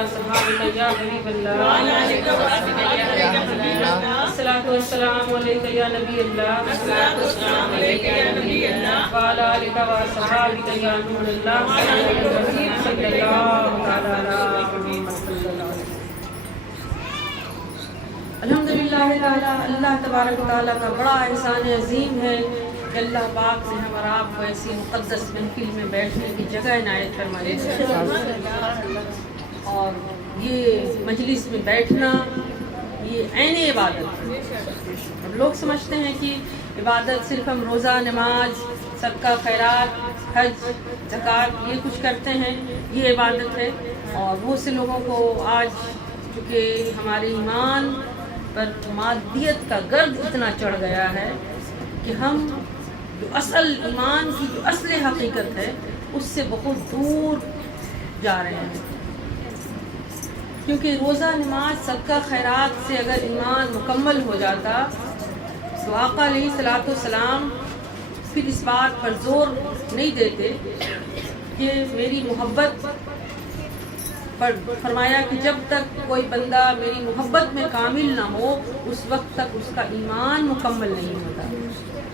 وأصحابك يا حبيب الله الصلاة والسلام عليك يا نبي الله وعلى آلك وأصحابك يا نور الله صلى الله تعالى على محمد صلى الله عليه وسلم. الحمدللہ تعالیٰ اللہ تبارک و تعالیٰ کا بڑا احسان عظیم ہے کہ اللہ پاک سے ہم اور آپ کو ایسی مقدس محفل میں بیٹھنے کی جگہ عنایت فرمائے. اور یہ مجلس میں بیٹھنا یہ عین عبادت ہے. اب لوگ سمجھتے ہیں کہ عبادت صرف ہم روزہ، نماز، صدقہ خیرات، حج، زکوٰۃ یہ کچھ کرتے ہیں یہ عبادت ہے. اور بہت سے لوگوں کو آج چونکہ ہمارے ایمان پر مادیت کا گرد اتنا چڑھ گیا ہے کہ ہم جو اصل ایمان کی جو اصل حقیقت ہے اس سے بہت دور جا رہے ہیں. کیونکہ روزہ، نماز، صدقہ خیرات سے اگر ایمان مکمل ہو جاتا تو آقا علیہ الصلوۃ والسلام پھر اس بات پر زور نہیں دیتے کہ میری محبت پر فرمایا کہ جب تک کوئی بندہ میری محبت میں کامل نہ ہو اس وقت تک اس کا ایمان مکمل نہیں ہوتا.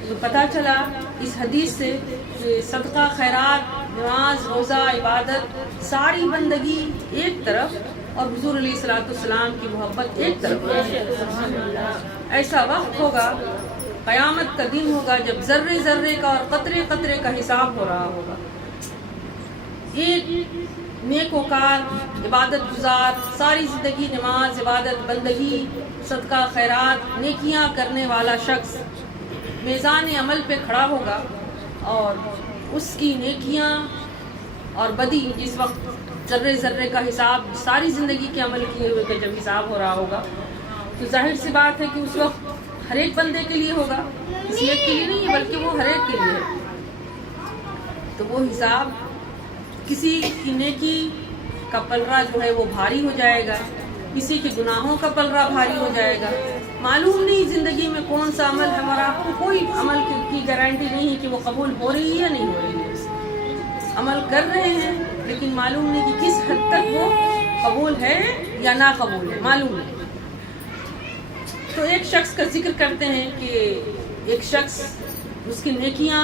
تو پتہ چلا اس حدیث سے کہ صدقہ خیرات، نماز، روزہ، عبادت ساری بندگی ایک طرف اور حضور علیہ الصلوۃ والسلام کی محبت ایک طرف. ایسا وقت ہوگا، قیامت کا دن ہوگا جب ذرے ذرے کا اور قطرے قطرے کا حساب ہو رہا ہوگا. ایک نیکوکار، عبادت گزار، ساری زندگی نماز، عبادت، بندگی، صدقہ خیرات، نیکیاں کرنے والا شخص میزان عمل پہ کھڑا ہوگا اور اس کی نیکیاں اور بدی جس وقت ذرے ذرے کا حساب ساری زندگی کے عمل کیے ہوئے کا جب حساب ہو رہا ہوگا تو ظاہر سی بات ہے کہ اس وقت ہر ایک بندے کے لیے ہوگا، کسی ایک کے لیے نہیں ہے بلکہ وہ ہر ایک کے لیے ہے. تو وہ حساب کسی کی نیکی کا پلڑا جو ہے وہ بھاری ہو جائے گا، کسی کے گناہوں کا پلڑا بھاری ہو جائے گا. معلوم نہیں زندگی میں کون سا عمل ہے، ہمارا آپ کو کوئی عمل کی گارنٹی نہیں ہے کہ وہ قبول ہو رہی ہے یا نہیں ہو رہی ہے. عمل کر رہے ہیں لیکن معلوم نہیں کہ کس حد تک وہ قبول ہے یا ناقبول ہے، معلوم نہیں. تو ایک شخص کا ذکر کرتے ہیں کہ ایک شخص اس کی نیکیاں،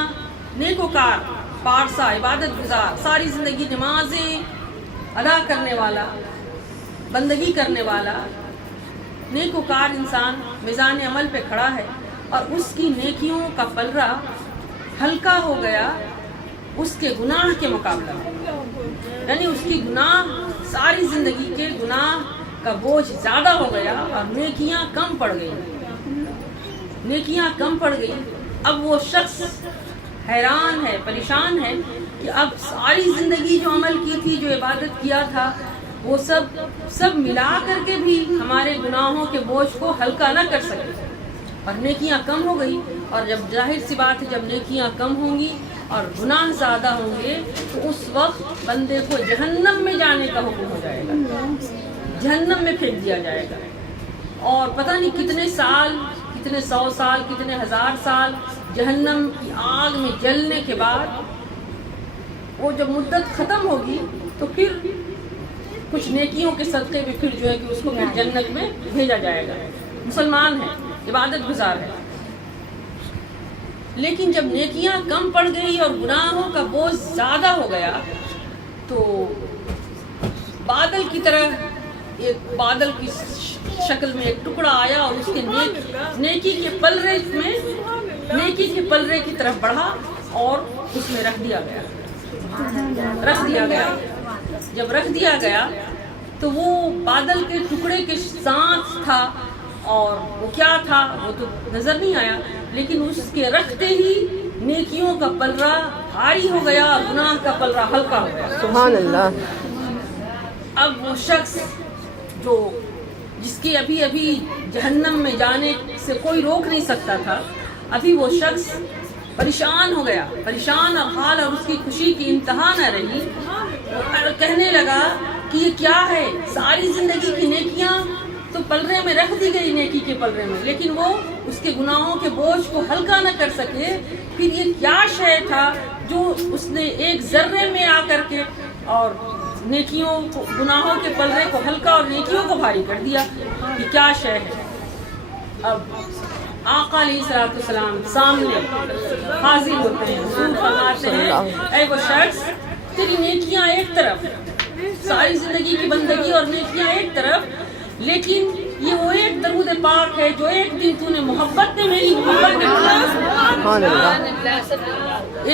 نیکوکار، پارسا، عبادت گزار، ساری زندگی نمازیں ادا کرنے والا، بندگی کرنے والا نیکوکار انسان میزان عمل پہ کھڑا ہے اور اس کی نیکیوں کا پلڑا ہلکا ہو گیا اس کے گناہ کے مقابلہ میں. یعنی اس کی گناہ، ساری زندگی کے گناہ کا بوجھ زیادہ ہو گیا اور نیکیاں کم پڑ گئی. اب وہ شخص حیران ہے، پریشان ہے کہ اب ساری زندگی جو عمل کی تھی، جو عبادت کیا تھا، وہ سب ملا کر کے بھی ہمارے گناہوں کے بوجھ کو ہلکا نہ کر سکے اور نیکیاں کم ہو گئی. اور جب ظاہر سی بات ہے جب نیکیاں کم ہوں گی اور گناہ زیادہ ہوں گے تو اس وقت بندے کو جہنم میں جانے کا حکم ہو جائے گا، جہنم میں پھینک دیا جائے گا. اور پتہ نہیں کتنے سال، کتنے 100 سال، کتنے 1000 سال جہنم کی آگ میں جلنے کے بعد وہ جب مدت ختم ہوگی تو پھر کچھ نیکیوں کے صدقے میں پھر جو ہے کہ اس کو پھر جنت میں بھیجا جائے گا. مسلمان ہے، عبادت گزار ہے. لیکن جب نیکیاں کم پڑ گئی اور گناہوں کا بوجھ زیادہ ہو گیا تو بادل کی طرح ایک بادل کی شکل میں ایک ٹکڑا آیا اور اس کے نیکی کے پلڑے کی طرف بڑھا اور اس میں رکھ دیا گیا. جب رکھ دیا گیا تو وہ بادل کے ٹکڑے کے ساتھ تھا اور وہ کیا تھا وہ تو نظر نہیں آیا، لیکن اس کے رکھتے ہی نیکیوں کا پلڑا بھاری ہو گیا اور گناہ کا پلڑا ہلکا ہو گیا. سبحان اللہ. اب وہ شخص جس کے ابھی جہنم میں جانے سے کوئی روک نہیں سکتا تھا، ابھی وہ شخص پریشان ہو گیا، پریشان اور حال اور اس کی خوشی کی انتہا نہ رہی اور کہنے لگا کہ یہ کیا ہے، ساری زندگی کی نیکیاں تو پلڑے میں رکھ دی گئی، نیکی کے پلڑے میں، لیکن وہ اس کے گناہوں کے بوجھ کو ہلکا نہ کر سکے. پھر یہ کیا شے تھا جو اس نے ایک ذرے میں آ کر کے اور نیکیوں کو، گناہوں کے پلڑے کو ہلکا اور نیکیوں کو بھاری کر دیا کہ کیا شے ہے۔ اب آقا علیہ الصلوۃ والسلام سامنے حاضر ہوتے ہیں، حضور فرماتے ہیں اے وہ شخص، تیری نیکیاں ایک طرف، ساری زندگی کی بندگی اور نیکیاں ایک طرف، لیکن یہ وہ ایک درود پاک ہے جو ایک دن تو نے محبت میں میری محبت میں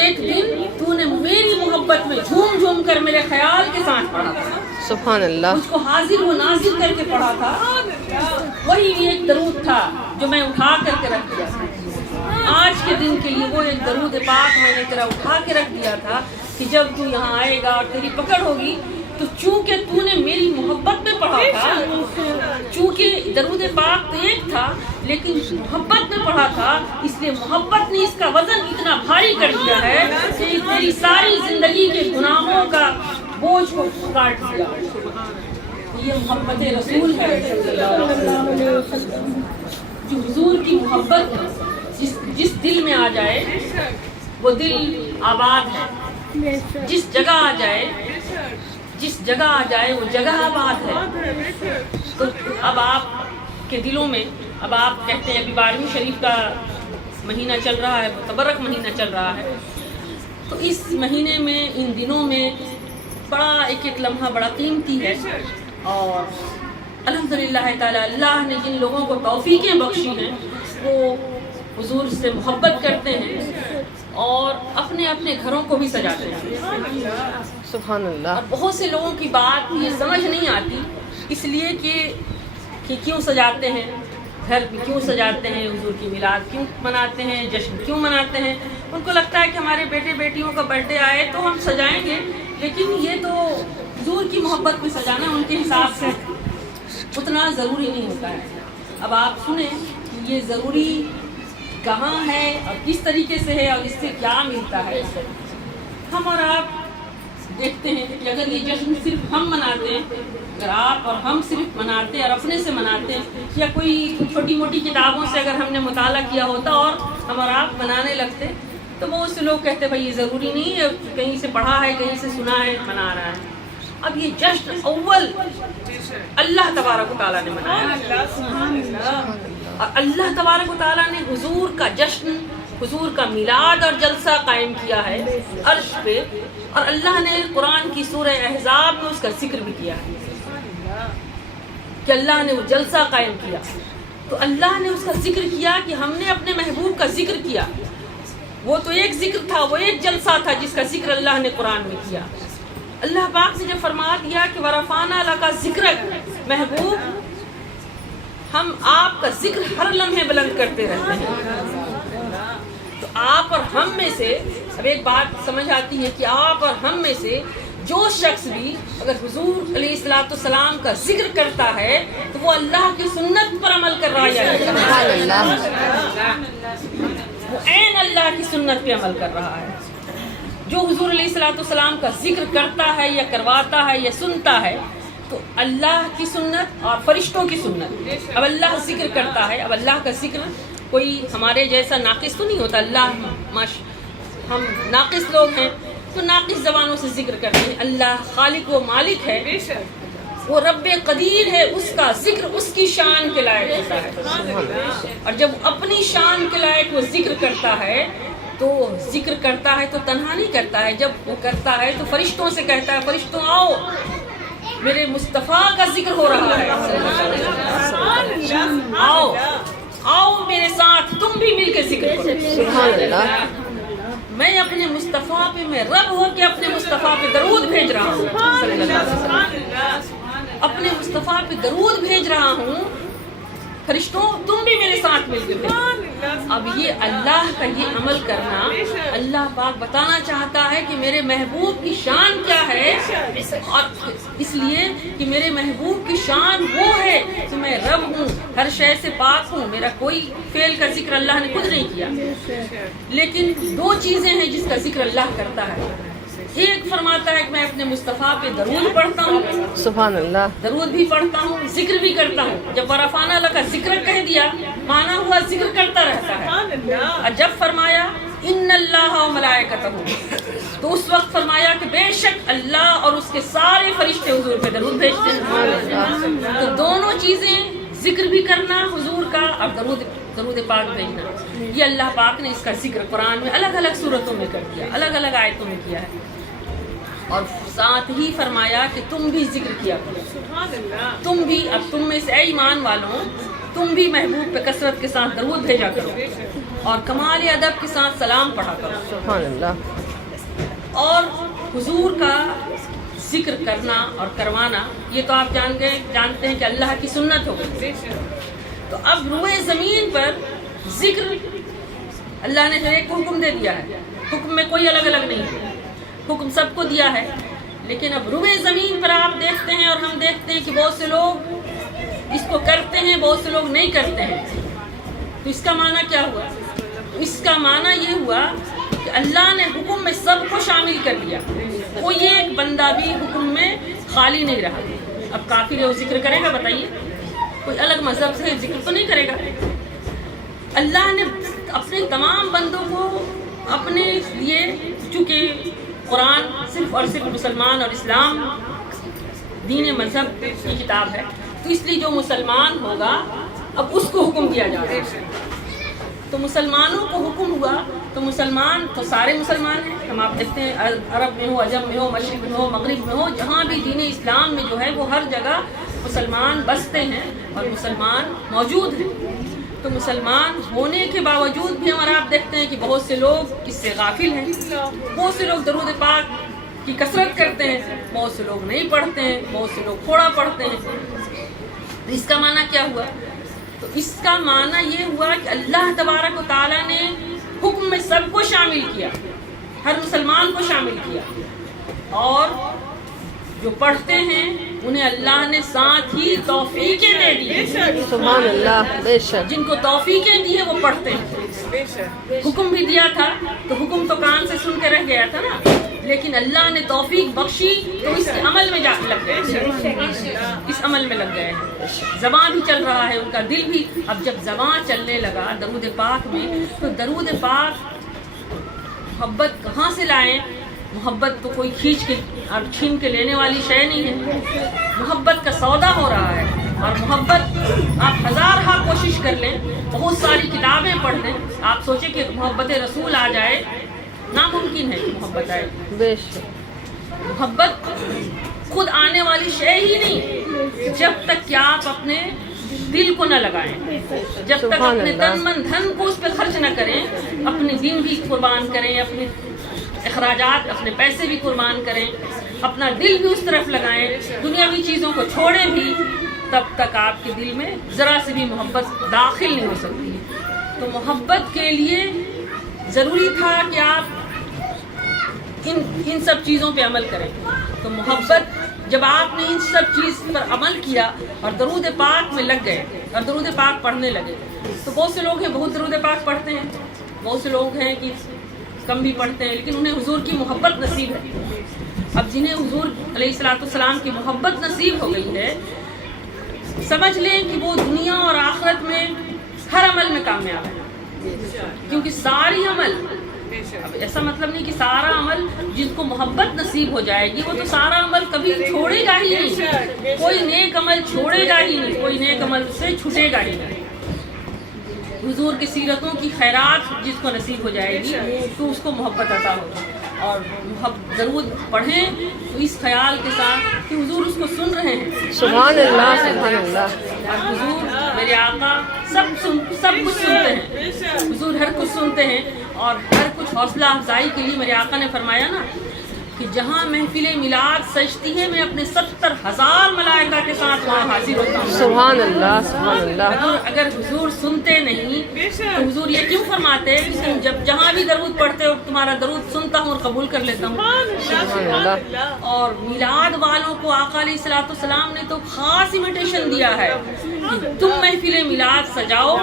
ایک دن تو نے میری محبت میں جھوم جھوم کر میرے خیال کے ساتھ پڑھا تھا، سبحان اللہ، مجھ کو حاضر و ناظر کر کے پڑھا تھا، وہی ایک درود تھا جو میں اٹھا کر کے رکھ دیا تھا۔ آج کے دن کے لیے وہ ایک درود پاک میں نے تیرا اٹھا کے رکھ دیا تھا کہ جب تو یہاں آئے گا اور تیری پکڑ ہوگی تو چونکہ تو نے میری محبت میں پڑھا تھا، چونکہ درود پاک تو ایک تھا لیکن محبت میں پڑھا تھا، اس لیے محبت نے اس کا وزن اتنا بھاری کر دیا ہے کہ تیری ساری زندگی کے گناہوں کا بوجھ کو کاٹ دیا۔ یہ محبت رسول ہے صلی اللہ علیہ وسلم، جو حضور کی محبت جس دل میں آ جائے وہ دل آباد ہے، جس جگہ آ جائے وہ جگہ آباد ہے۔ تو اب آپ کے دلوں میں، اب آپ کہتے ہیں ابھی 12ویں شریف کا مہینہ چل رہا ہے، متبرک مہینہ چل رہا ہے، تو اس مہینے میں، ان دنوں میں بڑا ایک ایک لمحہ بڑا قیمتی ہے، اور الحمدللہ تعالی اللہ نے جن لوگوں کو توفیقیں بخشی ہیں وہ حضور سے محبت کرتے ہیں اور اپنے اپنے گھروں کو بھی سجاتے ہیں۔ سبحان اللہ۔ اور بہت سے لوگوں کی بات یہ سمجھ نہیں آتی، اس لیے کہ کیوں سجاتے ہیں، گھر کیوں سجاتے ہیں، حضور کی میلاد کیوں مناتے ہیں، جشن کیوں مناتے ہیں۔ ان کو لگتا ہے کہ ہمارے بیٹے بیٹیوں کا برتھ ڈے آئے تو ہم سجائیں گے، لیکن یہ تو حضور کی محبت میں سجانا ان کے حساب سے اتنا ضروری نہیں ہوتا ہے۔ اب آپ سنیں کہ یہ ضروری کہاں ہے اور کس طریقے سے ہے اور اس سے کیا ملتا ہے۔ ہم اور آپ دیکھتے ہیں کہ اگر یہ جشن صرف ہم مناتے ہیں، اگر آپ اور ہم صرف مناتے اور اپنے سے مناتے ہیں، یا کوئی چھوٹی موٹی کتابوں سے اگر ہم نے مطالعہ کیا ہوتا اور ہم اور آپ منانے لگتے، تو بہت سے لوگ کہتے بھائی یہ ضروری نہیں ہے، کہیں سے پڑھا ہے، کہیں سے سنا ہے، منا رہا ہے۔ اب یہ جشن اول اللہ تبارک و تعالیٰ نے منایا، اور اللہ تبارک و تعالیٰ نے حضور کا جشن، حضور کا میلاد اور جلسہ قائم کیا ہے عرش پہ، اور اللہ نے قرآن کی سورہ احزاب میں اس کا ذکر بھی کیا ہے کہ اللہ نے وہ جلسہ قائم کیا۔ تو اللہ نے اس کا ذکر کیا کہ ہم نے اپنے محبوب کا ذکر کیا، وہ تو ایک ذکر تھا، وہ ایک جلسہ تھا جس کا ذکر اللہ نے قرآن میں کیا۔ اللہ پاک سے جب فرما دیا کہ وَرَفَعْنَا لَكَ ذِكْرَكَ، محبوب ہم آپ کا ذکر ہر لمحے بلند کرتے رہتے ہیں، تو آپ اور ہم میں سے اب ایک بات سمجھ آتی ہے کہ آپ اور ہم میں سے جو شخص بھی اگر حضور علیہ الصلوۃ والسلام کا ذکر کرتا ہے تو وہ اللہ کی سنت پر عمل کر رہا ہے، وہ عین اللہ کی سنت پہ عمل کر رہا ہے۔ جو حضور علیہ الصلوۃ والسلام کا ذکر کرتا ہے یا کرواتا ہے یا سنتا ہے تو اللہ کی سنت اور فرشتوں کی سنت۔ اب اللہ ذکر کرتا ہے، اب اللہ کا ذکر کوئی ہمارے جیسا ناقص تو نہیں ہوتا، اللہ ہم ناقص لوگ ہیں تو ناقص زبانوں سے ذکر کرتے ہیں۔ اللہ خالق و مالک ہے، وہ رب قدیر ہے، اس کا ذکر اس کی شان کے لائق ہوتا ہے، اور جب اپنی شان کے لائق وہ ذکر کرتا ہے تو ذکر کرتا ہے تو تنہا نہیں کرتا ہے، جب وہ کرتا ہے تو فرشتوں سے کہتا ہے فرشتوں آؤ میرے مصطفیٰ کا ذکر ہو رہا ہے، آؤ آؤ میرے ساتھ تم بھی مل کے ذکر کرو۔ میں اپنے مصطفیٰ پہ، میں رب ہو کے اپنے مصطفیٰ پہ درود بھیج رہا ہوں صلی اللہ علیہ وسلم، اپنے مصطفیٰ پہ درود بھیج رہا ہوں، فرشتوں تم بھی میرے ساتھ مل کے بھیجو۔ اب یہ اللہ کا یہ عمل کرنا، اللہ پاک بتانا چاہتا ہے کہ میرے محبوب کی شان کیا ہے، اور اس لیے کہ میرے محبوب کی شان وہ ہے کہ میں رب ہوں، ہر شے سے پاک ہوں، میرا کوئی فعل کا ذکر اللہ نے خود نہیں کیا، لیکن دو چیزیں ہیں جس کا ذکر اللہ کرتا ہے۔ ایک فرماتا ہے کہ میں اپنے مصطفیٰ پہ درود پڑھتا ہوں، سبحان اللہ، درود بھی پڑھتا ہوں، ذکر بھی کرتا ہوں۔ جب وَرَفَعْنَا لَكَ ذِكْرَكَ کہہ دیا، مانا ہوا ذکر کرتا رہتا ہے، اور جب فرمایا ان اللہ و ملائکتہ، تو اس وقت فرمایا کہ بے شک اللہ اور اس کے سارے فرشتے حضور پہ درود بھیجتے ہیں. تو دونوں چیزیں، ذکر بھی کرنا حضور کا اور درود پاک بھیجنا، یہ اللہ پاک نے اس کا ذکر قرآن میں الگ الگ صورتوں میں کر دیا، الگ الگ آیتوں میں کیا ہے. اور ساتھ ہی فرمایا کہ تم بھی ذکر کیا کرو، تم بھی، اب تم میں سے اے ایمان والوں، تم بھی محبوب پہ کثرت کے ساتھ درود بھیجا کرو اور کمال ادب کے ساتھ سلام پڑھا کرو. سبحان اللہ. اور حضور کا ذکر کرنا اور کروانا، یہ تو آپ جانتے ہیں کہ اللہ کی سنت ہو گئی. تو اب روئے زمین پر ذکر اللہ نے ہر ایک کو حکم دے دیا ہے، حکم میں کوئی الگ الگ نہیں ہے، حکم سب کو دیا ہے. لیکن اب روئے زمین پر آپ دیکھتے ہیں اور ہم دیکھتے ہیں کہ بہت سے لوگ اس کو کرتے ہیں، بہت سے لوگ نہیں کرتے ہیں. تو اس کا معنی کیا ہوا؟ اس کا معنی یہ ہوا کہ اللہ نے حکم میں سب کو شامل کر دیا، کوئی ایک بندہ بھی حکم میں خالی نہیں رہا. اب کافر وہ ذکر کرے گا؟ بتائیے، کوئی الگ مذہب سے ذکر تو نہیں کرے گا. اللہ نے اپنے تمام بندوں کو اپنے لیے، چونکہ قرآن صرف اور صرف مسلمان اور اسلام دین مذہب کی کتاب ہے، تو اس لیے جو مسلمان ہوگا اب اس کو حکم دیا جا رہا ہے. تو مسلمانوں کو حکم ہوا، تو مسلمان تو سارے مسلمان ہیں. ہم آپ دیکھتے ہیں عرب میں ہو، عجم میں ہو، مشرق میں ہو، مغرب میں ہو، جہاں بھی دین اسلام میں جو ہے وہ ہر جگہ مسلمان بستے ہیں اور مسلمان موجود ہیں. تو مسلمان ہونے کے باوجود بھی ہمارا آپ دیکھتے ہیں کہ بہت سے لوگ اس سے غافل ہیں. بہت سے لوگ درود پاک کی کثرت کرتے ہیں، بہت سے لوگ نہیں پڑھتے ہیں، بہت سے لوگ تھوڑا پڑھتے ہیں. اس کا معنی کیا ہوا؟ تو اس کا معنی یہ ہوا کہ اللہ تبارک و تعالیٰ نے حکم میں سب کو شامل کیا، ہر مسلمان کو شامل کیا. اور جو پڑھتے ہیں انہیں اللہ نے ساتھ ہی توفیقیں دے دی. سبحان اللہ. بے شک. جن کو توفیقیں دی ہیں وہ پڑھتے ہیں. حکم بھی دیا تھا تو حکم تو کان سے سن کے رہ گیا تھا نا، لیکن اللہ نے توفیق بخشی تو اس کے عمل میں جا کے لگ گئے، اس عمل میں لگ گئے. زبان بھی چل رہا ہے، ان کا دل بھی. اب جب زبان چلنے لگا درود پاک میں، تو درود پاک محبت کہاں سے لائیں؟ محبت تو کوئی کھینچ کے اور چھین کے لینے والی شے نہیں ہے. محبت کا سودا ہو رہا ہے. اور محبت آپ ہزارہا کوشش کر لیں، بہت ساری کتابیں پڑھ لیں، آپ سوچیں کہ محبت رسول آ جائے، ناممکن ہے کہ محبت آئے. بے شک. محبت خود آنے والی شے ہی نہیں جب تک کہ آپ اپنے دل کو نہ لگائیں، جب تک اپنے تن من دھن کو اس پہ خرچ نہ کریں، اپنے دن بھی قربان کریں، اپنے اخراجات، اپنے پیسے بھی قربان کریں، اپنا دل بھی اس طرف لگائیں، دنیاوی چیزوں کو چھوڑیں بھی، تب تک آپ کے دل میں ذرا سے بھی محبت داخل نہیں ہو سکتی. تو محبت کے لیے ضروری تھا کہ آپ ان سب چیزوں پہ عمل کریں. تو محبت جب آپ نے ان سب چیز پر عمل کیا اور درود پاک میں لگ گئے اور درود پاک پڑھنے لگے، تو بہت سے لوگ ہیں بہت درود پاک پڑھتے ہیں، بہت سے لوگ ہیں کہ کم بھی پڑھتے ہیں، لیکن انہیں حضور کی محبت نصیب ہے. اب جنہیں حضور علیہ الصلوۃ والسلام کی محبت نصیب ہو گئی ہے، سمجھ لیں کہ وہ دنیا اور آخرت میں ہر عمل میں کامیاب ہے. کیونکہ ساری عمل، اب ایسا مطلب نہیں کہ سارا عمل جس کو محبت نصیب ہو جائے گی وہ تو سارا عمل کبھی چھوڑے گا ہی نہیں، کوئی نیک عمل چھوڑے گا ہی نہیں، کوئی نیک عمل سے چھوٹے گا ہی نہیں. حضور کی سیرتوں کی خیرات جس کو نصیب ہو جائے گی تو اس کو محبت عطا ہوگی. اور درود پڑھیں تو اس خیال کے ساتھ کہ حضور اس کو سن رہے ہیں. سبحان اللہ. سبحان اللہ. اور حضور میرے آقا سب کچھ سنتے ہیں، حضور ہر کچھ سنتے ہیں. اور ہر کچھ حوصلہ افزائی کے لیے میرے آقا نے فرمایا نا کہ جہاں محفل میلاد سجتی ہے میں اپنے 70,000 ملائکہ کے ساتھ وہاں حاضر ہوتا ہوں. سبحان اللہ. سبحان اللہ. اگر حضور سنتے نہیں تو حضور یہ کیوں فرماتے کہ تم جب جہاں بھی درود پڑھتے ہو تمہارا درود سنتا ہوں اور قبول کر لیتا ہوں. سبحان اللہ. اور میلاد والوں کو آقا علیہ الصلوۃ والسلام نے تو خاص انویٹیشن دیا ہے کہ تم محفل میلاد سجاؤ.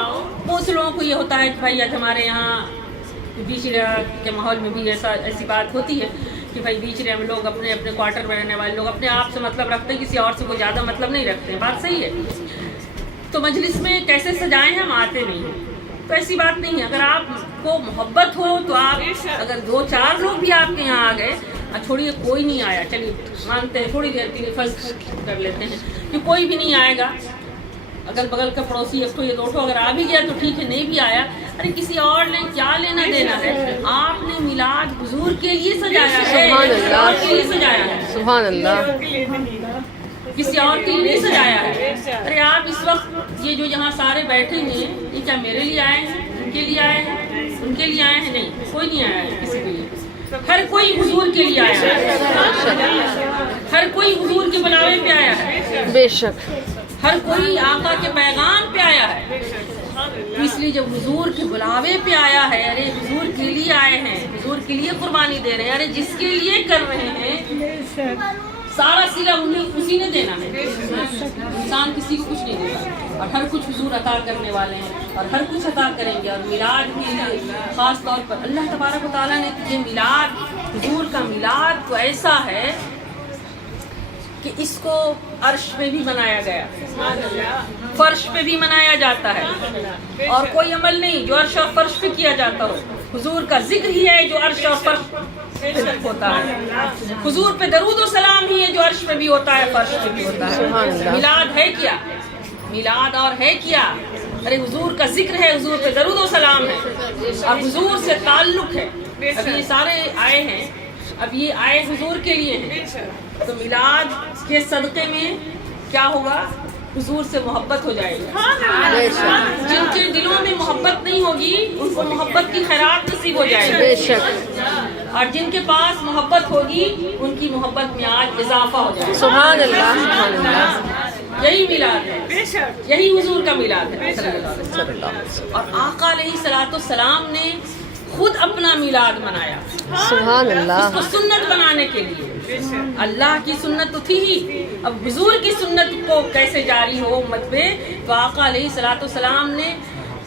بہت سے لوگوں کو یہ ہوتا ہے کہ بھائی آج ہمارے یہاں بیچ کے ماحول میں بھی ایسی بات ہوتی ہے کہ بھائی بیچ رہے ہم لوگ اپنے کوارٹر میں رہنے والے لوگ اپنے آپ سے مطلب رکھتے ہیں، کسی اور سے کوئی زیادہ مطلب نہیں رکھتے ہیں. بات صحیح ہے. تو مجلس میں کیسے سجائیں ہم آتے نہیں ہیں، تو ایسی بات نہیں ہے. اگر آپ کو محبت ہو تو آپ اگر 2-4 لوگ بھی آپ کے یہاں آ گئے، چھوڑیے کوئی نہیں آیا، چلیے مانتے ہیں تھوڑی دیر کے لیے فرض کر لیتے ہیں کہ کوئی بھی نہیں آئے گا، اگل بغل کا پڑوسی ایک تو یہ دوٹو اگر آ بھی گیا تو ٹھیک ہے، نہیں بھی آیا، ارے کسی اور نے کیا لینا دینا ہے. آپ نے میلاد حضور کے لیے سجایا ہے، سبحان اللہ، اور کے لیے سجایا ہے، سبحان اللہ، کسی اور کے لیے نہیں سجایا ہے. ارے آپ اس وقت یہ جو یہاں سارے بیٹھے ہیں یہ کیا میرے لیے آئے ہیں، ان کے لیے آئے ہیں، ان کے لیے آئے ہیں؟ نہیں، کوئی نہیں آیا ہے کسی کے لیے. ہر کوئی حضور کے لیے آیا ہے، ہر کوئی حضور کے بلاوے پہ آیا ہے، بے شک، ہر کوئی آقا کے پیغام پہ آیا ہے. اس لیے جب حضور کے بلاوے پہ آیا ہے، ارے حضور کے لیے آئے ہیں، حضور کے لیے قربانی دے رہے ہیں، ارے جس کے لیے کر رہے ہیں سارا صلہ اسی نے دینا ہے. انسان کسی کو کچھ نہیں دیتا، اور ہر کچھ حضور عطا کرنے والے ہیں اور ہر کچھ عطا کریں گے. اور میلاد کے لیے خاص طور پر اللہ تبارک و تعالیٰ نے یہ میلاد، حضور کا میلاد تو ایسا ہے کہ اس کو عرش پہ بھی منایا گیا، فرش پہ بھی منایا جاتا ہے، اور کوئی عمل نہیں جو عرش اور فرش پہ کیا جاتا ہو. حضور کا ذکر ہی ہے جو عرش اور فرش پہ ہوتا ہے، حضور پہ درود و سلام ہی ہے جو عرش پہ بھی ہوتا ہے، فرش پہ بھی ہوتا ہے. میلاد ہے کیا؟ میلاد اور ہے کیا؟ ارے حضور کا ذکر ہے، حضور پہ درود و سلام ہے، اور حضور سے تعلق ہے. اب یہ سارے آئے ہیں، اب یہ آئے حضور کے لیے ہیں، تو میلاد کے صدقے میں کیا ہوگا؟ حضور سے محبت ہو جائے گی. جن کے دلوں میں محبت نہیں ہوگی ان کو محبت کی خیرات نصیب ہو جائے بے گی، شک، اور جن کے پاس محبت ہوگی ان کی محبت میں آج اضافہ ہو جائے گا. سبحان اللہ، سبحان اللہ، یہی میلاد ہے، یہی حضور کا میلاد ہے صلی اللہ علیہ وسلم. صلی اللہ علیہ وسلم، اور آقا علیہ الصلوۃ والسلام نے خود اپنا میلاد منایا، سبحان اس اللہ، کو سنت بنانے کے لیے. اللہ کی سنت تو تھی ہی، اب حضور کی سنت کو کیسے جاری ہو امت پہ؟ تو آقا علیہ الصلوۃ والسلام نے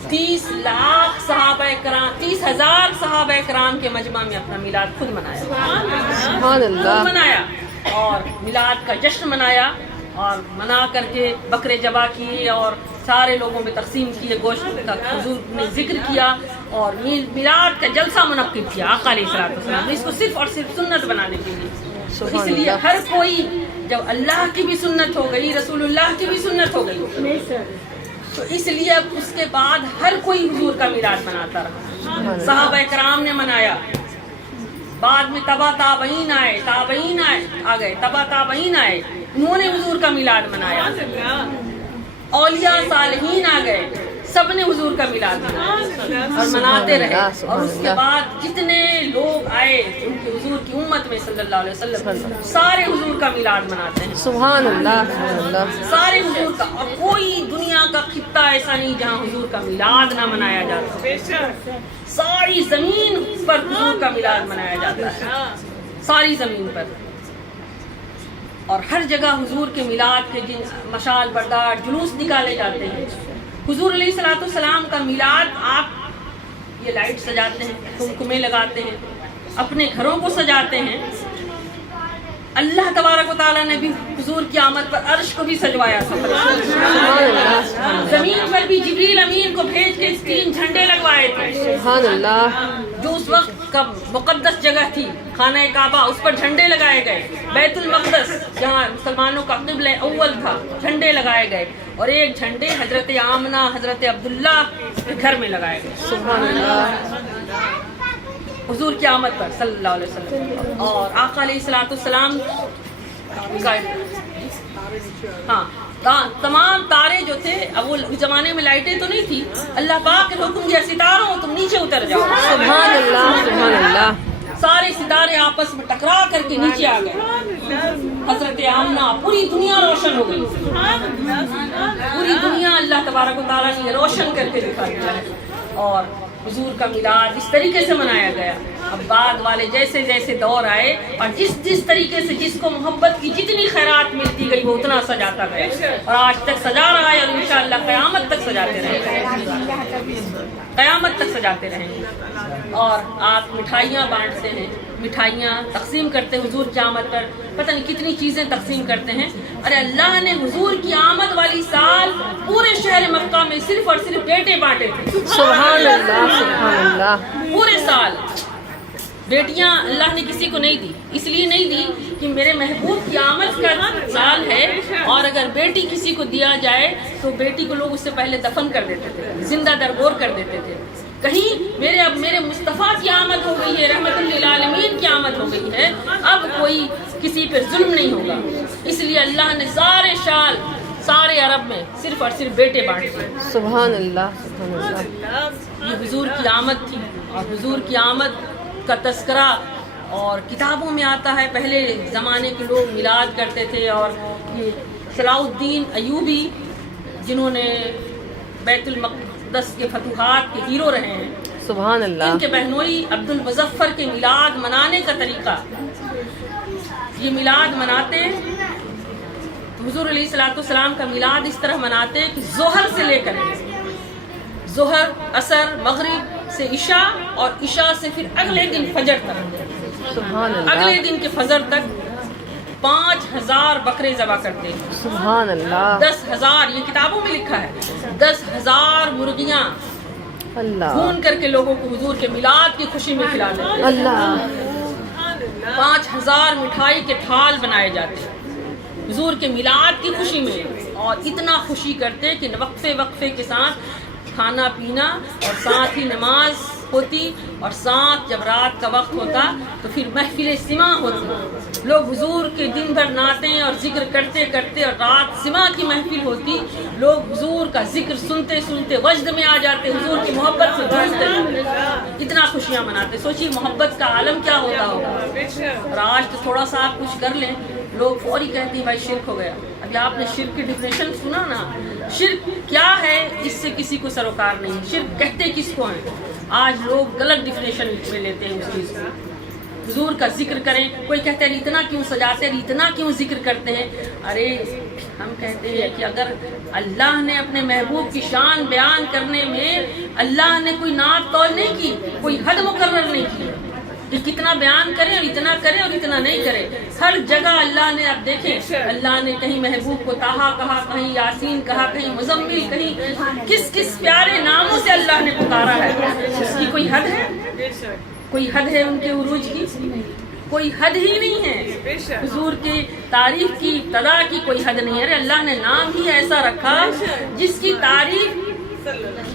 30 لاکھ صحابہ کرام، 30,000 صحابہ کرام کے مجمع میں اپنا میلاد خود منایا، سبحان خود اللہ، منایا، اور میلاد کا جشن منایا، اور منا کر کے بکرے ذبح کیے اور سارے لوگوں میں تقسیم کیے گوشت کا. حضور نے ذکر کیا اور میلاد کا جلسہ منعقد کیا آقا علیہ الصلوۃ والسلام نے، اس کو صرف اور صرف سنت بنانے کے لیے. تو اس لیے ہر کوئی، جب اللہ کی بھی سنت ہو گئی، رسول اللہ کی بھی سنت ہو گئی، تو اس لیے اب اس کے بعد ہر کوئی حضور کا میلاد مناتا رہا. صحابہ کرام نے منایا، بعد میں تبا تابعین آئے، تابعین آ گئے، تبا تابعین آئے، انہوں نے حضور کا میلاد منایا. اولیاء صالحین آ گئے، سب نے حضور کا میلاد منایا اور مناتے رہے. اور اس کے بعد جتنے لوگ آئے ان کے حضور کی امت میں صلی اللہ علیہ وسلم، سارے حضور کا میلاد مناتے ہیں، سبحان اللہ، سبحان اللہ، سارے حضور کا. اور کوئی دنیا کا خطہ ایسا نہیں جہاں حضور کا میلاد نہ منایا جاتا. ساری زمین پر حضور کا میلاد منایا جاتا ہے، ساری زمین پر. اور ہر جگہ حضور کے میلاد کے جن مشال بردار جلوس نکالے جاتے ہیں. حضور علیہ الصلوۃ والسلام کا میلاد، آپ یہ لائٹ سجاتے ہیں، قمقمے لگاتے ہیں، اپنے گھروں کو سجاتے ہیں. اللہ تبارک و تعالیٰ نے بھی حضور کی آمد پر عرش کو بھی سجوایا تھا. زمین پر بھی جبریل امین کو بھیج کے 3 جھنڈے لگوائے تھے. سبحان اللہ، جو اس وقت کا مقدس جگہ تھی خانہ کعبہ، اس پر جھنڈے لگائے گئے. بیت المقدس جہاں مسلمانوں کا قبلہ اول تھا، جھنڈے لگائے گئے. اور ایک جھنڈے حضرت آمنہ، حضرت عبداللہ کے گھر میں لگائے گئے سبحان اللہ، حضور کی آمد پر صلی اللہ علیہ وسلم. اور آقا علیہ الصلوۃ والسلام کا تمام تارے جو تھے، اب وہ زمانے میں لائٹیں تو نہیں تھی، اللہ پاک نے حکم دیا ستاروں تم نیچے اتر جاؤ. سبحان اللہ، سبحان اللہ، سارے ستارے آپس میں ٹکرا کر کے نیچے آ گئے. حضرت آمنہ، پوری دنیا روشن ہو گئی، پوری دنیا اللہ تبارک و تعالیٰ نے روشن کر کے دکھا دیا ہے. اور حضور کا میلاد اس طریقے سے منایا گیا. اب بعد والے جیسے جیسے دور آئے اور جس طریقے سے جس کو محبت کی جتنی خیرات ملتی گئی وہ اتنا سجاتا گیا، اور آج تک سجا رہا ہے، اور انشاءاللہ قیامت تک سجاتے رہیں گے، قیامت تک سجاتے رہیں گے. اور آپ مٹھائیاں بانٹتے ہیں، مٹھائیاں تقسیم کرتے ہیں حضور کی آمد پر، پتہ نہیں کتنی چیزیں تقسیم کرتے ہیں. ارے اللہ نے حضور کی آمد والی سال پورے شہر مکہ میں صرف اور صرف بیٹے بانٹے تھے. سبحان اللہ سبحان اللہ. پورے سال بیٹیاں اللہ نے کسی کو نہیں دی. اس لیے نہیں دی کہ میرے محبوب کی آمد کا سال ہے، اور اگر بیٹی کسی کو دیا جائے تو بیٹی کو لوگ اس سے پہلے دفن کر دیتے تھے، زندہ درگور کر دیتے تھے. کہیں میرے مصطفیٰ کی آمد ہو گئی ہے، رحمت للعالمین کی آمد ہو گئی ہے، اب کوئی کسی پہ ظلم نہیں ہوگا. اس لیے اللہ نے سارے عرب میں صرف اور صرف بیٹے بانٹے. سبحان اللہ سبحان اللہ. یہ حضور کی آمد تھی، اور حضور کی آمد کا تذکرہ اور کتابوں میں آتا ہے. پہلے زمانے کے لوگ میلاد کرتے تھے، اور یہ صلاح الدین ایوبی جنہوں نے بیت المقدس کے فتوحات کے ہیرو رہے ہیں، سبحان اللہ. ان کے بہنوئی عبد المظفر کے میلاد منانے کا طریقہ، یہ میلاد مناتے حضور علیہ الصلوۃ والسلام کا میلاد اس طرح مناتے کہ ظہر سے لے کر ظہر، عصر، مغرب سے عشاء، اور عشاء سے پھر اگلے دن فجر تک، سبحان اللہ. اگلے دن کے فجر تک 5000 بکرے ذبح کرتے ہیں. سبحان اللہ. 10,000، یہ کتابوں میں لکھا ہے، 10,000 مرغیاں اللہ بھون کر کے لوگوں کو حضور کے میلاد کی خوشی میں کھلاتے ہیں. اللہ. 5000 مٹھائی کے تھال بنائے جاتے ہیں حضور کے میلاد کی خوشی میں، اور اتنا خوشی کرتے کہ وقفے کے ساتھ کھانا پینا، اور ساتھ ہی نماز ہوتی، اور ساتھ جب رات کا وقت ہوتا تو پھر محفل سما ہوتی. لوگ حضور کے دن بھر نعتیں اور ذکر کرتے کرتے، اور رات سما کی محفل ہوتی، لوگ حضور کا ذکر سنتے سنتے وجد میں آ جاتے، حضور کی محبت سے جھومتے، اتنا خوشیاں مناتے. سوچیے محبت کا عالم کیا ہوتا ہوگا. اور آج تو تھوڑا سا آپ کچھ کر لیں، لوگ فوری کہتے ہیں بھائی شرک ہو گیا. ابھی آپ نے شرک کی ڈیفینیشن سنا نا، شرک کیا ہے اس سے کسی کو سروکار نہیں. شرک کہتے کس کو ہیں؟ آج لوگ غلط ڈیفینیشن میں لیتے ہیں اس چیز کو. حضور کا ذکر کریں، کوئی کہتے ہیں اتنا کیوں سجاتے ہیں، اتنا کیوں ذکر کرتے ہیں. ارے ہم کہتے ہیں کہ اگر اللہ نے اپنے محبوب کی شان بیان کرنے میں اللہ نے کوئی ناپ تول نہیں کی، کوئی حد مقرر نہیں کی کہ کتنا بیان کریں اور اتنا کریں اور اتنا نہیں کریں. ہر جگہ اللہ نے، آپ دیکھیں اللہ نے کہیں محبوب کو طٰہٰ کہا، کہیں یاسین کہا، کہیں مزمل، کہیں کس پیارے ناموں سے اللہ نے پکارا ہے. اس کی کوئی حد ہے؟ کوئی حد ہے ان کے عروج کی؟ کوئی حد ہی نہیں ہے. حضور کی تعریف کی ابتدا کی کوئی حد نہیں ہے. ارے اللہ نے نام ہی ایسا رکھا جس کی تعریف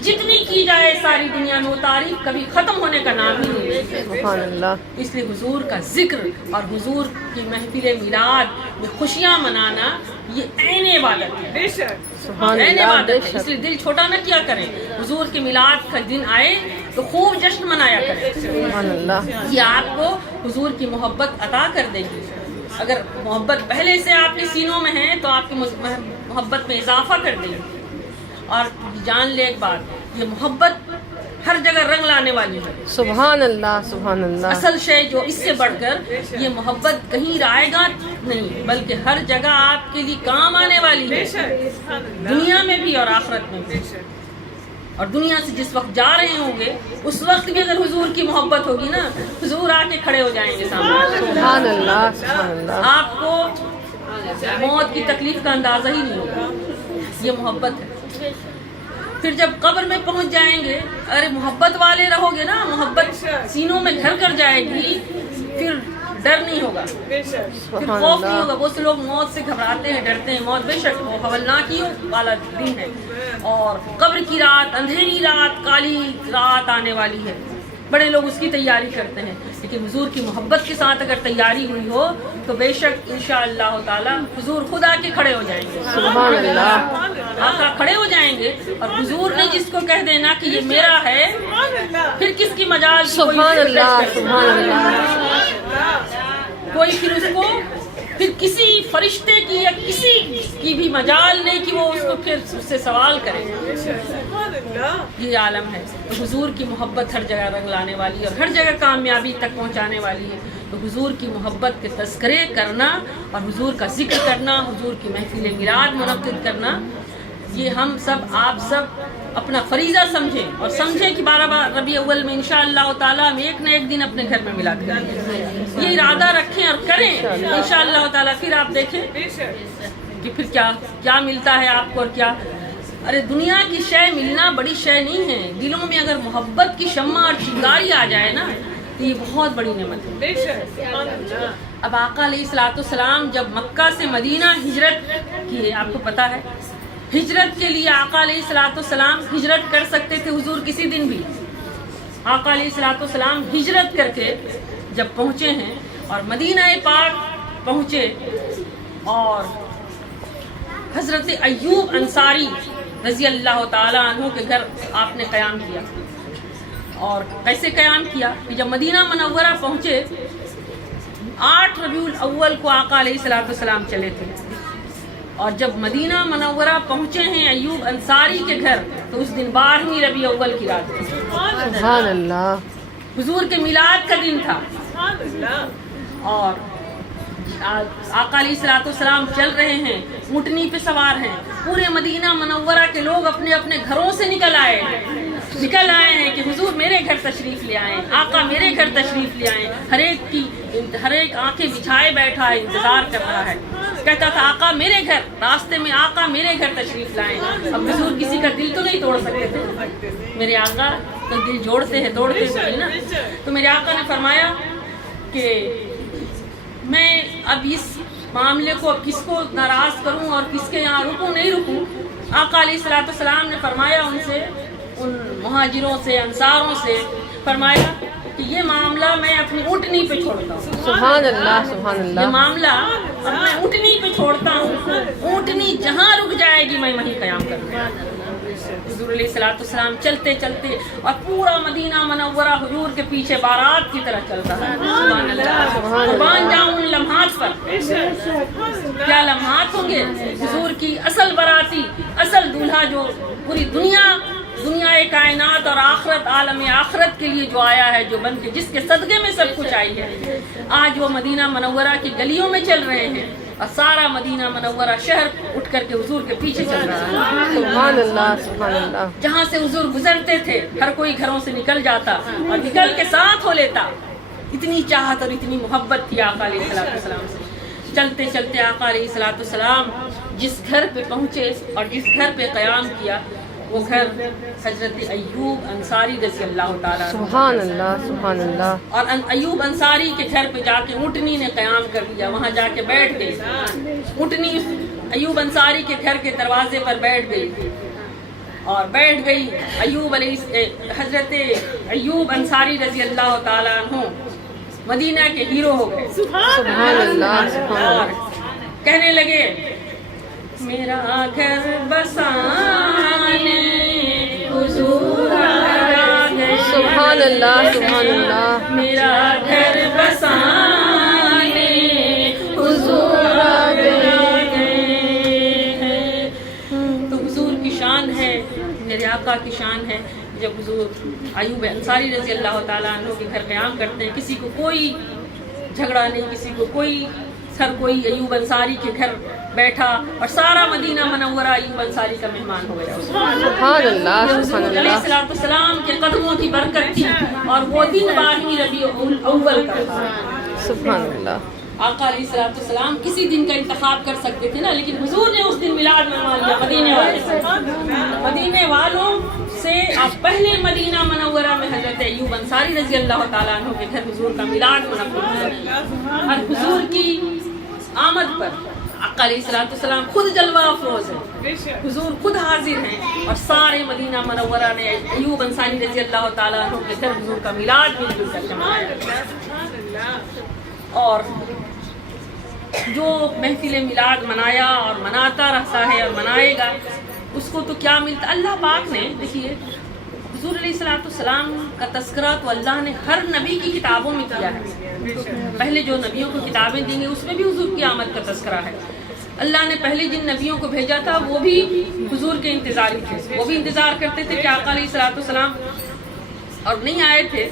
جتنی کی جائے ساری دنیا میں وہ تعریف کبھی ختم ہونے کا نام ہی نہیں ہے. سبحان اللہ. اس لیے حضور کا ذکر اور حضور کی محفل میلاد میں خوشیاں منانا یہ عین عبادت ہے. سبحان عین اللہ. عبادت ہے. اس لیے دل چھوٹا نہ کیا کریں. حضور کے میلاد کا دن آئے تو خوب جشن منایا کریں. سبحان اللہ. یہ آپ کو حضور کی محبت عطا کر دے گی. اگر محبت پہلے سے آپ کے سینوں میں ہے تو آپ کی محبت میں اضافہ کر دے گی. اور جان لے ایک بات، یہ محبت ہر جگہ رنگ لانے والی ہے. سبحان اللہ سبحان اللہ. اصل شے جو اس سے بڑھ کر یہ محبت کہیں رائے گا نہیں، بلکہ ہر جگہ آپ کے لیے کام آنے والی ہے، دنیا میں بھی اور آخرت میں بھی. اور دنیا سے جس وقت جا رہے ہوں گے اس وقت بھی اگر حضور کی محبت ہوگی نا، حضور آ کے کھڑے ہو جائیں گے سامنے. سبحان اللہ سبحان اللہ. آپ کو موت کی تکلیف کا اندازہ ہی نہیں ہوگا. یہ محبت ہے. پھر جب قبر میں پہنچ جائیں گے، ارے محبت والے رہو گے نا، محبت سینوں میں گھر کر جائے گی، پھر ڈر نہیں ہوگا، پھر خوف نہیں ہوگا. بہت سے لوگ موت سے گھبراتے ہیں، ڈرتے ہیں. موت بے شک وہ ہولناک ہی والا دن ہے، اور قبر کی رات، اندھیری رات، کالی رات آنے والی ہے. بڑے لوگ اس کی تیاری کرتے ہیں، لیکن حضور کی محبت کے ساتھ اگر تیاری ہوئی ہو تو بے شک انشاءاللہ تعالی حضور خود آ کے کھڑے ہو جائیں گے. سبحان اللہ. آقا کھڑے ہو جائیں گے، اور حضور نے جس کو کہہ دینا کہ یہ میرا ہے، پھر کس کی مجال کی کوئی سبحان اللہ پروٹیسٹ کرے. سبحان اللہ. کوئی پھر اس کو پھر کسی فرشتے کی یا کسی کی بھی مجال نہیں کہ وہ اس کو پھر اس سے سوال کرے. یہ عالم ہے. تو حضور کی محبت ہر جگہ رنگ لانے والی ہے اور ہر جگہ کامیابی تک پہنچانے والی ہے. تو حضور کی محبت کے تذکرے کرنا اور حضور کا ذکر کرنا، حضور کی محفل میلاد منعقد کرنا، یہ ہم سب، آپ سب اپنا فریضہ سمجھیں اور سمجھیں کہ 12 ربیع اول میں انشاءاللہ تعالیٰ ہم ایک نہ ایک دن اپنے گھر میں ملا کریں گے. یہ ارادہ رکھیں اور کریں انشاءاللہ تعالیٰ. پھر آپ دیکھیں کہ پھر کیا ملتا ہے آپ کو اور کیا. ارے دنیا کی شے ملنا بڑی شے نہیں ہے. دلوں میں اگر محبت کی شمع اور چنگاری آ جائے نا تو یہ بہت بڑی نعمت ہے. اب آقا علیہ الصلوۃ والسلام جب مکہ سے مدینہ ہجرت کی، آپ کو پتہ ہے ہجرت کے لیے آقا علیہ الصلوۃ والسلام ہجرت کر سکتے تھے حضور کسی دن بھی. آقا علیہ الصلوۃ والسلام ہجرت کر کے جب پہنچے ہیں اور مدینہ پاک پہنچے اور حضرت ایوب انصاری رضی اللہ تعالیٰ عنہ کے گھر آپ نے قیام کیا. اور کیسے قیام کیا کہ جب مدینہ منورہ پہنچے 8 ربیع الاول کو آقا علیہ الصلوۃ والسلام چلے تھے. اور جب مدینہ منورہ پہنچے ہیں ایوب انصاری کے گھر تو اس دن 12ویں ربیع اول کی رات تھی. سبحان اللہ. حضور کے میلاد کا دن تھا. اور آقا علیہ الصلوۃ والسلام چل رہے ہیں، اونٹنی پہ سوار ہیں. پورے مدینہ منورہ کے لوگ اپنے اپنے گھروں سے نکل آئے ہیں کہ حضور میرے گھر تشریف لے آئیں، آقا میرے گھر تشریف لے آئیں. ہر ایک آنکھیں بچھائے بیٹھا ہے، انتظار کر رہا ہے. کہتا تھا آقا میرے گھر، راستے میں آقا میرے گھر تشریف لائیں. اب حضور کسی کا دل تو نہیں توڑ سکتے تھے. میرے آقا تو دل جوڑتے ہیں، توڑتے ہیں نا. تو میرے آقا نے فرمایا کہ میں اب اس معاملے کو اب کس کو ناراض کروں اور کس کے یہاں رکوں نہیں رکوں. آقا علیہ الصلوۃ والسلام نے فرمایا ان سے، ان مہاجروں سے، انصاروں سے فرمایا کہ یہ معاملہ میں اپنی اونٹنی پہ چھوڑتا ہوں. سبحان اللہ. سبحان یہ اللہ. معاملہ اب میں اونٹنی پہ چھوڑتا ہوں، اونٹنی جہاں رک جائے گی میں وہیں قیام کروں گا. حضور علیہ الصلوۃ والسلام چلتے چلتے اور پورا مدینہ منورہ حضور کے پیچھے بارات کی طرح چلتا ہے. سبحان اللہ. قربان جاؤں ان لمحات پر. کیا لمحات ہوں گے. حضور کی اصل باراتی، اصل دولہا جو پوری دنیا کائنات اور آخرت، عالم آخرت کے لیے جو آیا ہے، جو بن کے جس کے صدقے میں سب کچھ آئی ہے، آج وہ مدینہ منورہ کی گلیوں میں چل رہے ہیں اور سارا مدینہ منورہ شہر اٹھ کر کے حضور کے پیچھے چل رہا ہے. سبحان اللہ. سبحان اللہ. جہاں سے حضور گزرتے تھے ہر کوئی گھروں سے نکل جاتا اور نکل کے ساتھ ہو لیتا. اتنی چاہت اور اتنی محبت تھی آقا علیہ الصلوۃ والسلام سے. چلتے چلتے آقا علیہ الصلوۃ والسلام جس گھر پہ پہنچے اور جس گھر پہ قیام کیا وہ گھر حضرت ایوب انصاری رضی اللہ تعالیٰ. سبحان اللہ. سبحان اللہ. اور ایوب انصاری کے گھر پہ جا کے اونٹنی نے قیام کر لیا. وہاں جا کے بیٹھ گئی اونٹنی. ایوب انصاری کے گھر کے دروازے پر بیٹھ گئی اور بیٹھ گئی. حضرت ایوب انصاری رضی اللہ تعالیٰ عنہ مدینہ کے ہیرو ہو گئے. سبحان اللہ. سبحان اور اللہ. کہنے لگے میرا گھر بسانے حضور آ گئے. سبحان اللہ. سبحان اللہ. میرا گھر بسانے حضور آ گئے ہیں. تو حضور کی شان ہے، میرے آقا کی شان ہے. جب حضور ایوب انصاری رضی اللہ تعالیٰ عنہ کے گھر قیام کرتے ہیں، کسی کو کوئی جھگڑا نہیں، کسی کو کوئی ایوب انصاری کے گھر بیٹھا اور سارا مدینہ منورہ ایوب انصاری کا مہمان ہو گیا. سبحان اللہ. حضور سبحان علیہ اللہ. الصلوۃ والسلام کے قدموں کی برکت تھی اور وہ دن 12ویں ربیع الاول کا تھا. سبحان اللہ. آقا علیہ الصلوۃ والسلام کسی دن کا انتخاب کر سکتے تھے نا، لیکن حضور نے اس دن میلاد منوا لیا مدینے والوں سے. آپ پہلے مدینہ منورہ میں حضرت ایوب انصاری رضی اللہ تعالیٰ عنہ کے گھر حضور کا میلاد منعقد اور حضور کی آمد پر آقا علیہ الصلوۃ والسلام خود جلوہ افروز ہے. حضور خود حاضر ہیں اور سارے مدینہ منورہ نے ایوب انصاری رضی اللہ تعالیٰ عنہ کے گھر حضور کا میلاد مل جل کر منایا. اور جو محفل میلاد منایا اور مناتا رہتا ہے اور منائے گا اس کو تو کیا ملتا. اللہ پاک نے دیکھیے حضور علیہ الصلوۃ والسلام کا تذکرہ تو اللہ نے ہر نبی کی کتابوں میں کیا ہے. پہلے جو نبیوں کو کتابیں دیں گے اس میں بھی حضور کی آمد کا تذکرہ ہے. اللہ نے پہلے جن نبیوں کو بھیجا تھا وہ بھی حضور کے انتظاری تھے. وہ بھی انتظار کرتے تھے کہ آقا علیہ الصلوۃ والسلام اور نہیں آئے تھے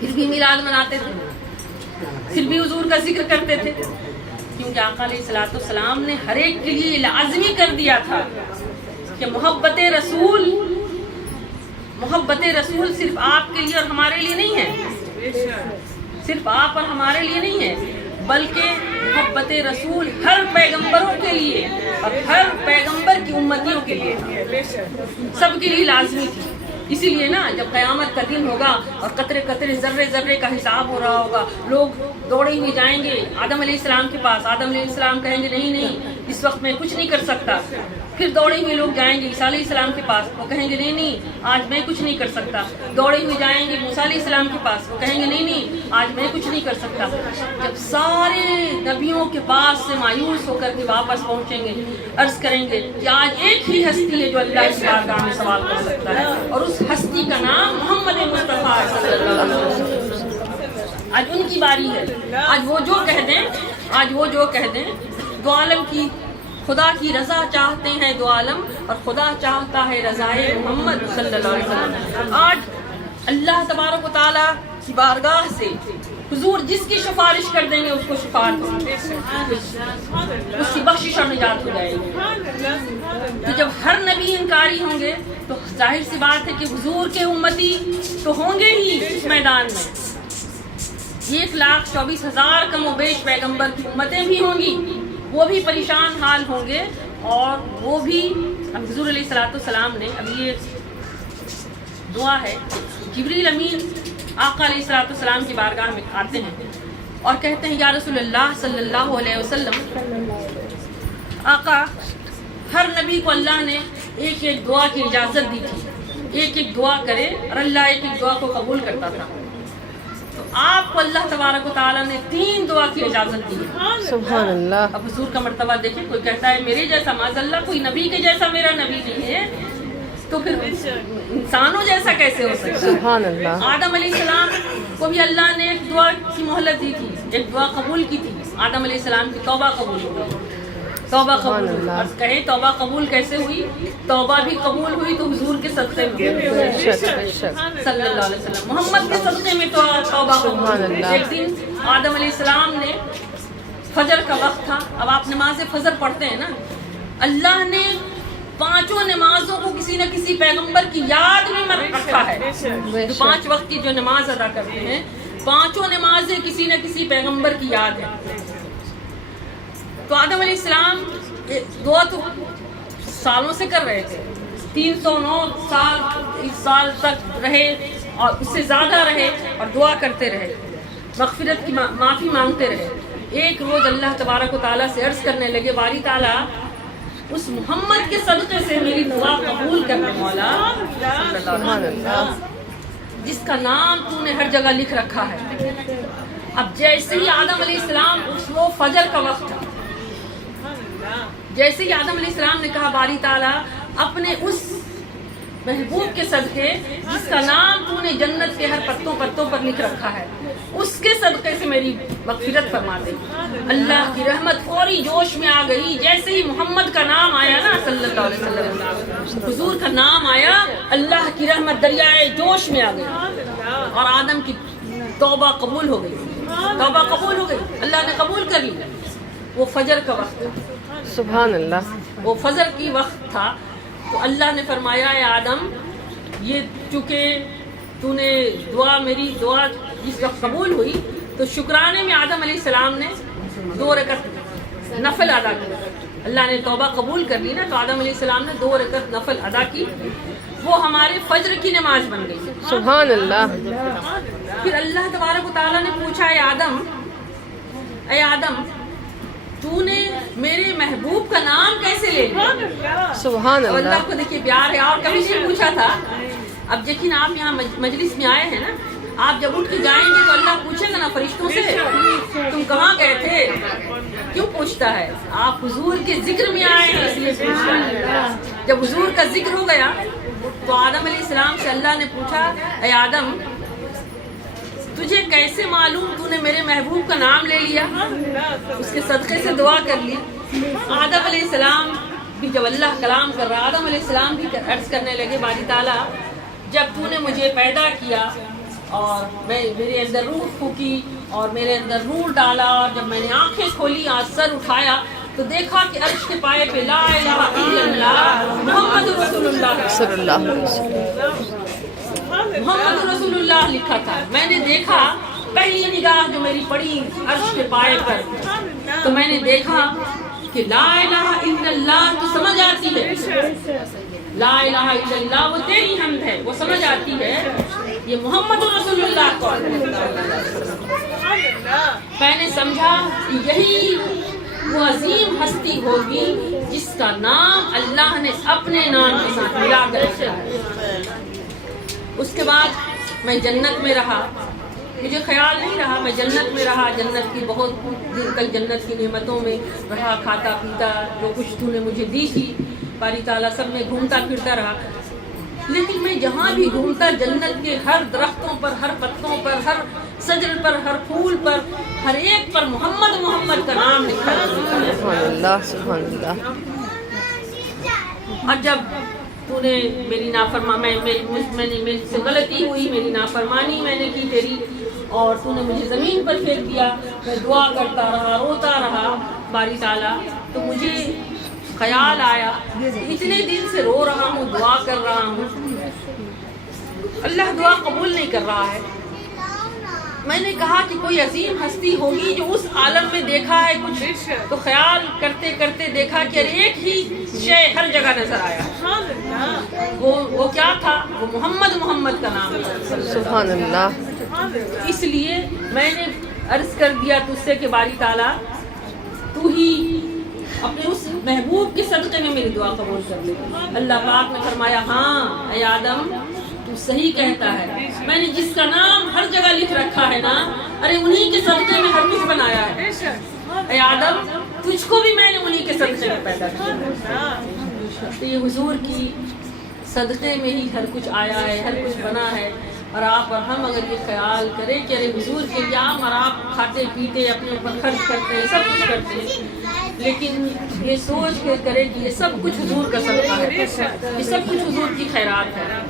پھر بھی میلاد مناتے تھے، پھر بھی حضور کا ذکر کرتے تھے، کیونکہ آقا علیہ الصلوۃ والسلام نے ہر ایک کے لیے لازمی کر دیا تھا کہ محبت رسول صرف آپ کے لیے اور ہمارے لیے نہیں ہے، صرف آپ اور ہمارے لیے نہیں ہے، بلکہ محبت رسول ہر پیغمبروں کے لیے اور ہر پیغمبر کی امتیوں کے لیے، سب کے لیے لازمی تھی۔ اسی لیے نا جب قیامت کا دن ہوگا اور قطرے قطرے ذرے ذرے کا حساب ہو رہا ہوگا، لوگ دوڑے ہوئے جائیں گے آدم علیہ السلام کے پاس، آدم علیہ السلام کہیں گے نہیں اس وقت میں کچھ نہیں کر سکتا، پھر دوڑے ہوئے لوگ جائیں گے عیسیٰ علیہ السلام کے پاس، وہ کہیں گے نہیں آج میں کچھ نہیں کر سکتا، دوڑے ہوئے جائیں گے موسیٰ علیہ السلام کے پاس، وہ کہیں گے نہیں آج میں کچھ نہیں کر سکتا۔ جب سارے نبیوں کے پاس سے مایوس ہو کر کے واپس پہنچیں گے، عرض کریں گے کہ آج ایک ہی ہستی ہے جو اللہ کی بارگاہ میں سوال کر سکتا ہے، اور اس ہستی کا نام محمد مصطفیٰ صلی اللہ علیہ وسلم۔ آج ان کی باری ہے، آج وہ جو کہہ دیں دو عالم کی خدا کی رضا چاہتے ہیں دو عالم، اور خدا چاہتا ہے رضائے محمد صلی اللہ علیہ وسلم۔ آج اللہ تبارک و تعالیٰ کی بارگاہ سے حضور جس کی سفارش کر دیں گے اس کو شفاعت ہوگی، اس کی بخشش اور نجات ہو جائے گی۔ تو جب ہر نبی انکاری ہوں گے تو ظاہر سی بات ہے کہ حضور کے امتی تو ہوں گے ہی اس میدان میں، 1,24,000 کم و بیش پیغمبر کی امتیں بھی ہوں گی، وہ بھی پریشان حال ہوں گے، اور وہ بھی حضور علیہ السلام نے ابھی یہ دعا ہے، جبریل امین آقا علیہ السلام کی بارگاہ میں آتے ہیں اور کہتے ہیں یا رسول اللہ صلی اللہ علیہ وسلم، آقا ہر نبی کو اللہ نے ایک ایک دعا کی اجازت دی تھی، ایک ایک دعا کرے اور اللہ ایک ایک دعا کو قبول کرتا تھا، تو آپ کو اللہ تبارک و تعالیٰ نے 3 دعا کی اجازت دی ہے۔ سبحان اللہ۔ اب حضور کا مرتبہ دیکھیں، کوئی کہتا ہے میرے جیسا معاذ اللہ کوئی نبی کے جیسا میرا نبی نہیں ہے، تو پھر انسانوں جیسا کیسے ہو سکتا ہے؟ سبحان اللہ۔ آدم علیہ السلام کو بھی اللہ نے ایک دعا کی مہلت دی تھی، ایک دعا قبول کی تھی، آدم علیہ السلام کی توبہ قبول ہوئی، توبہ قبول ہوئی۔ اور کہیں توبہ قبول کیسے ہوئی؟ توبہ بھی قبول ہوئی تو حضور کے صدقے میں صلی اللہ علیہ وسلم، محمد کے صدقے میں تو توبہ قبول ہوئی۔ ایک دن آدم علیہ السلام نے، فجر کا وقت تھا، اب آپ نماز فجر پڑھتے ہیں نا، اللہ نے 5 نمازوں کو کسی نہ کسی پیغمبر کی یاد میں رکھا ہے، جو 5 وقت کی جو نماز ادا کرتے ہیں، 5 نمازیں کسی نہ کسی پیغمبر کی یاد ہے۔ تو آدم علیہ السلام دعا تو سالوں سے کر رہے تھے، 309 سال تک رہے اور اس سے زیادہ رہے اور دعا کرتے رہے، مغفرت کی معافی مانگتے رہے۔ ایک روز اللہ تبارک و تعالیٰ سے عرض کرنے لگے باری تعالیٰ اس محمد کے صدقے سے میری دعا قبول کرنا مولا، سبحان اللہ، جس کا نام تو نے ہر جگہ لکھ رکھا ہے۔ اب جیسے ہی آدم علیہ السلام، وہ فجر کا وقت تھا، جیسے ہی آدم علیہ السلام نے کہا باری تعالیٰ اپنے اس محبوب کے صدقے جس کا نام تو نے جنت کے ہر پتوں پر لکھ رکھا ہے، اس کے صدقے سے میری مغفرت فرما دے۔ اللہ کی رحمت فوری جوش میں آ گئی، جیسے ہی محمد کا نام آیا نا صلی اللہ علیہ وسلم، حضور کا نام آیا، اللہ کی رحمت دریائے جوش میں آ گئی اور آدم کی توبہ قبول ہو گئی، توبہ قبول ہو گئی، اللہ نے قبول کر لی۔ وہ فجر کا وقت، سبحان اللہ، وہ فجر کی وقت تھا، تو اللہ نے فرمایا اے آدم، یہ چونکہ تو نے میری دعا جس وقت قبول ہوئی تو شکرانے میں آدم علیہ السلام نے 2 رکعت نفل ادا کی۔ اللہ نے توبہ قبول کر لی نا، تو آدم علیہ السلام نے 2 رکعت نفل ادا کی، وہ ہمارے فجر کی نماز بن گئی۔ سبحان اللہ۔ پھر اللہ تبارک و تعالیٰ نے پوچھا اے آدم تو نے میرے محبوب کا نام کیسے لے لیا؟ سبحان اللہ اللہ، کو دیکھیے پیار ہے، اور کبھی نہیں پوچھا تھا۔ اب یقین آپ یہاں مجلس میں آئے ہیں نا، آپ جب اٹھ کے جائیں گے تو اللہ پوچھے گا نا فرشتوں سے تم کہاں گئے تھے، کیوں پوچھتا ہے؟ آپ حضور کے ذکر میں آئے ہیں اس لیے پوچھتا ہے۔ جب حضور کا ذکر ہو گیا تو آدم علیہ السلام سے اللہ نے پوچھا اے آدم تجھے کیسے معلوم تو نے میرے محبوب کا نام لے لیا، اس کے صدقے سے دعا کر لی۔ آدم علیہ السلام بھی جب اللہ کلام کر رہا، آدم علیہ السلام بھی عرض کرنے لگے باری تعالیٰ جب تو نے مجھے پیدا کیا اور میرے اندر روح پھونکی اور میرے اندر نور ڈالا، اور جب میں نے آنکھیں کھولی، سر اٹھایا تو دیکھا کہ عرش کے پائے پہ لا الہ الا اللہ محمد رسول اللہ صلی اللہ علیہ وسلم. محمد رسول اللہ لکھا تھا. میں نے دیکھا پہلی نگاہ جو میری پڑی عرش کے پائے پر تو میں نے دیکھا کہ لا الہ الا اللہ تو سمجھ آتی ہے، لا الہ الا اللہ وہ تیری حمد ہے، وہ سمجھ آتی ہے. یہ محمد رسول اللہ کو میں نے سمجھا کہ یہی وہ عظیم ہستی ہوگی جس کا نام اللہ نے اپنے نام کے ساتھ ملا کر رکھا ہے. اس کے بعد میں جنت میں رہا. مجھے خیال نہیں رہا، میں جنت میں رہا، جنت کی بہت دن تک جنت کی نعمتوں میں رہا، کھاتا پیتا جو کچھ تو نے مجھے دی تھی باری تعالیٰ سب میں گھومتا پھرتا رہا. لیکن میں جہاں بھی گھومتا جنت کے ہر درختوں پر، ہر پتوں پر، ہر شجر پر، ہر پھول پر، ہر ایک پر محمد محمد کا نام لکھا ہے. سبحان اللہ سبحان اللہ. اور جب تو نے میری میری سے غلطی ہوئی، میری نافرمانی میں نے کی تیری، اور تو نے مجھے زمین پر پھینک دیا، میں دعا کرتا رہا، روتا رہا باری تعالیٰ. تو مجھے خیال آیا اتنے دن سے رو رہا ہوں، دعا کر رہا ہوں، اللہ دعا قبول نہیں کر رہا ہے. میں نے کہا کہ کوئی عظیم ہستی ہوگی جو اس عالم میں دیکھا ہے کچھ، تو خیال کرتے کرتے دیکھا کہ ایک ہی شے ہر جگہ نظر آیا. وہ کیا تھا؟ وہ محمد محمد کا نام تھا. سبحان اللہ. اس لیے میں نے عرض کر دیا تجھ سے کہ باری تعالیٰ تو ہی اپنے اس محبوب کے صدقے میں میری دعا قبول کر لے. اللہ پاک نے فرمایا ہاں اے آدم تو صحیح کہتا ہے، میں نے جس کا نام ہر جگہ لکھ رکھا ہے نا، ارے انہی کے صدقے میں ہر کچھ بنایا ہے. اے آدم تجھ کو بھی میں نے انہی کے صدقے میں پیدا کیا. تو یہ حضور کی صدقے میں ہی ہر کچھ آیا ہے، ہر کچھ بنا ہے. اور آپ اور ہم اگر یہ خیال کریں کہ ارے حضور کے لیے اور آپ کھاتے پیتے اپنے اوپر خرچ کرتے ہیں، سب کچھ کرتے ہیں، لیکن یہ سوچ کے کریں کہ یہ سب کچھ حضور کا صدقہ ہے، یہ سب کچھ حضور کی خیرات ہے.